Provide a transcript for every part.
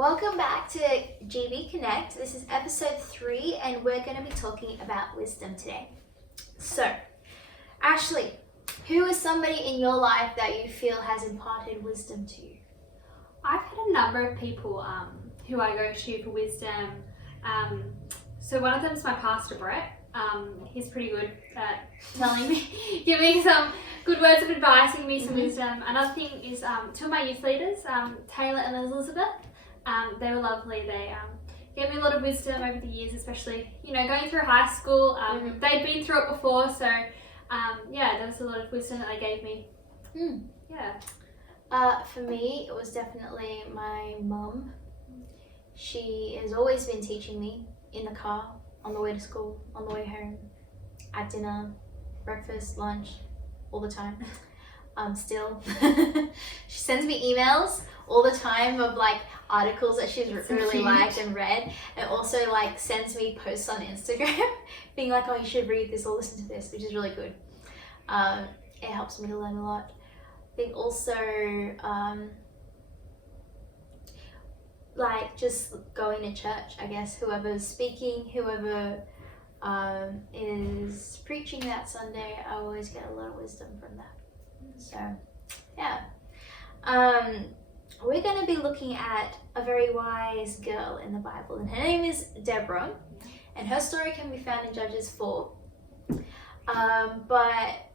Welcome back to GB Connect. This is episode 3 and we're going to be talking about wisdom today. So, Ashley, who is somebody in your life that you feel has imparted wisdom to you? I've had a number of people who I go to for wisdom. So one of them is my pastor, Brett. He's pretty good at telling me, giving me some good words of advice, giving me some wisdom. Another thing is two of my youth leaders, Taylor and Elizabeth. They were lovely. They gave me a lot of wisdom over the years, especially, going through high school. They'd been through it before, so there was a lot of wisdom that they gave me. For me, it was definitely my mum. She has always been teaching me in the car, on the way to school, on the way home, at dinner, breakfast, lunch, all the time. Still. She sends me emails all the time of articles that she's really liked and read, and also sends me posts on Instagram being like, oh, you should read this or listen to this, which is really good. It helps me to learn a lot. I think also just going to church, I guess, whoever's speaking, whoever is preaching that Sunday, I always get a lot of wisdom from that. So we're going to be looking at a very wise girl in the Bible, and her name is Deborah, and her story can be found in Judges 4. But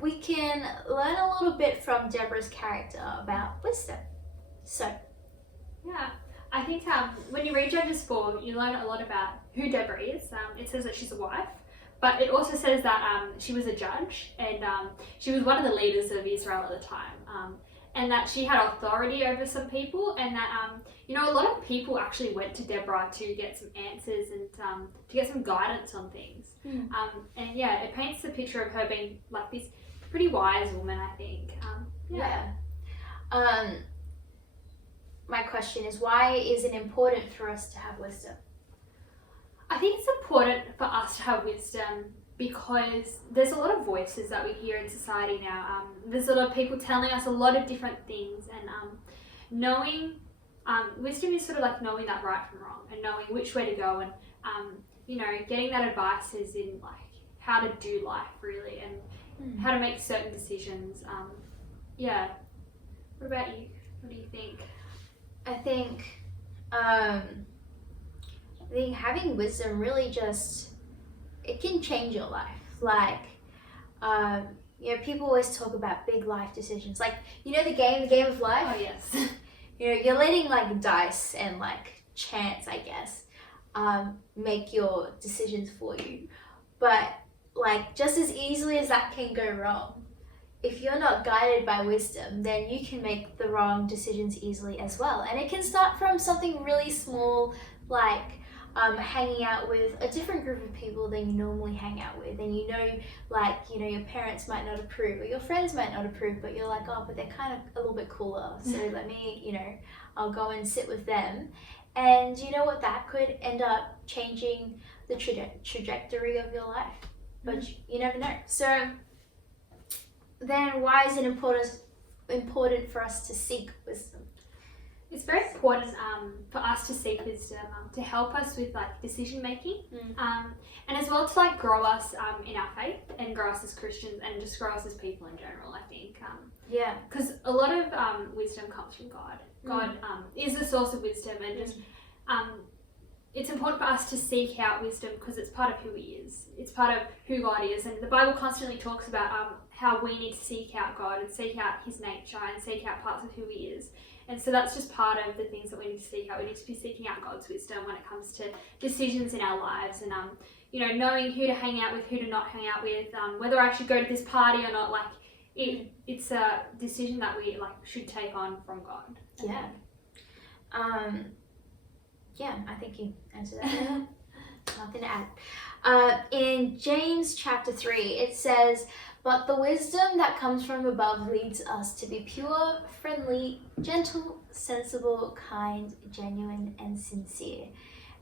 we can learn a little bit from Deborah's character about wisdom. So, I think when you read Judges 4, you learn a lot about who Deborah is. It says that she's a wife, but it also says that she was a judge, and she was one of the leaders of Israel at the time, and that she had authority over some people, and that a lot of people actually went to Deborah to get some answers and to get some guidance on things. It paints the picture of her being this pretty wise woman, I think. My question is, why is it important for us to have wisdom? I think it's important for us to have wisdom because there's a lot of voices that we hear in society now. There's a lot of people telling us a lot of different things, and knowing wisdom is sort of like knowing that right from wrong and knowing which way to go, and getting that advice is in how to do life really, and how to make certain decisions. What about you? What do you think? I think having wisdom really it can change your life. People always talk about big life decisions. The game of life? Oh, yes. You're letting dice and chance, I guess, make your decisions for you. But just as easily as that can go wrong, if you're not guided by wisdom, then you can make the wrong decisions easily as well. And it can start from something really small, hanging out with a different group of people than you normally hang out with, and your parents might not approve, or your friends might not approve, but you're but they're kind of a little bit cooler, so let me, I'll go and sit with them. And you know what, that could end up changing the trajectory of your life, but you never know. So then why is it important for us to seek wisdom? It's very important for us to seek wisdom to help us with decision making, and as well to grow us in our faith and grow us as Christians and just grow us as people in general. I think because a lot of wisdom comes from God. God is the source of wisdom, and just it's important for us to seek out wisdom because it's part of who He is. It's part of who God is, and the Bible constantly talks about how we need to seek out God and seek out His nature and seek out parts of who He is. And so that's just part of the things that we need to seek out. We need to be seeking out God's wisdom when it comes to decisions in our lives, and knowing who to hang out with, who to not hang out with, whether I should go to this party or not. It's a decision that we should take on from God. I think you answered that. Nothing to add. In James chapter 3, it says, "But the wisdom that comes from above leads us to be pure, friendly, gentle, sensible, kind, genuine, and sincere."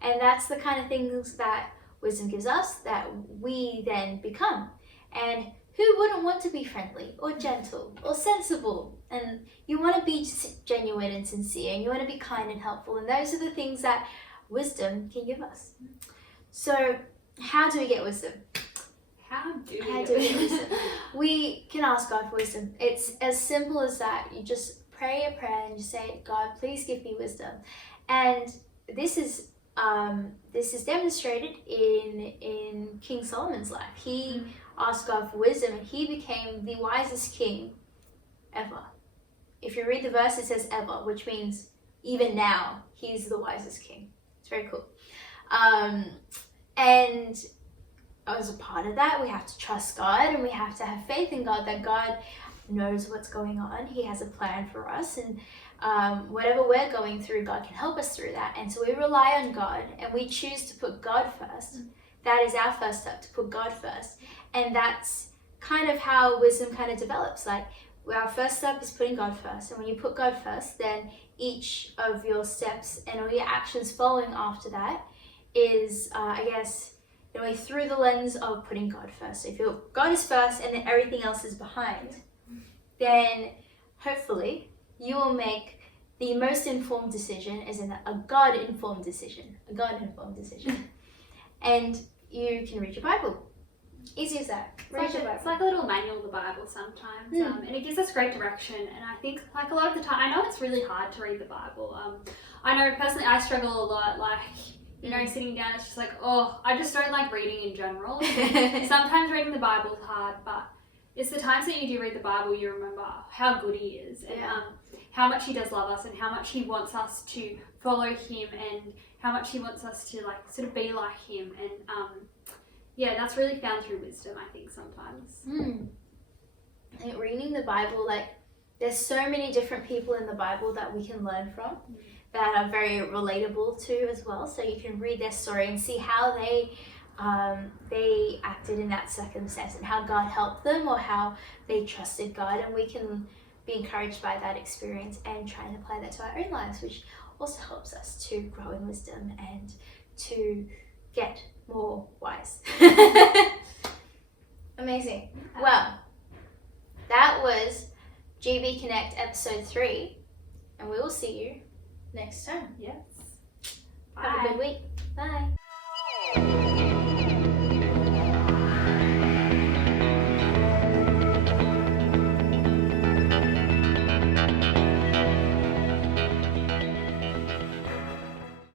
And that's the kind of things that wisdom gives us that we then become. And who wouldn't want to be friendly or gentle or sensible and you want to be genuine and sincere, and you want to be kind and helpful, and those are the things that wisdom can give us. So how do we get wisdom? How do we get wisdom? We can ask God for wisdom. It's as simple as that. You just pray a prayer and you say, God, please give me wisdom. And this is demonstrated in King Solomon's life. He asked God for wisdom, and he became the wisest king ever. If you read the verse, it says ever, which means even now he's the wisest king. It's very cool. And as a part of that, we have to trust God, and we have to have faith in God, that God knows what's going on. He has a plan for us, and whatever we're going through, God can help us through that. And so we rely on God, and we choose to put God first. That is our first step, to put God first. And that's kind of how wisdom kind of develops. Like, our first step is putting God first. And when you put God first, then each of your steps and all your actions following after that is, I guess, in a way, through the lens of putting God first. So if God is first and then everything else is behind, then hopefully you will make the most informed decision, as in a God-informed decision. And you can read your Bible. Easy as that. It's like a little manual of the Bible sometimes, and it gives us great direction. And I think, like, a lot of the time, I know it's really hard to read the Bible. I know personally I struggle a lot, like, you know, sitting down, it's just like, oh, I just don't like reading in general. Sometimes reading the Bible is hard, but it's the times that you do read the Bible you remember how good he is, and how much he does love us, and how much he wants us to follow him, and how much he wants us to, like, sort of be like him. And that's really found through wisdom, I think, sometimes. I think reading the Bible, like, there's so many different people in the Bible that we can learn from, that are very relatable to as well. So you can read their story and see how they acted in that circumstance, and how God helped them, or how they trusted God. And we can be encouraged by that experience and try and apply that to our own lives, which also helps us to grow in wisdom and to get more wise. Amazing. Well, that was GB Connect episode 3, and we will see you next time. Yes. Have a good week. Bye.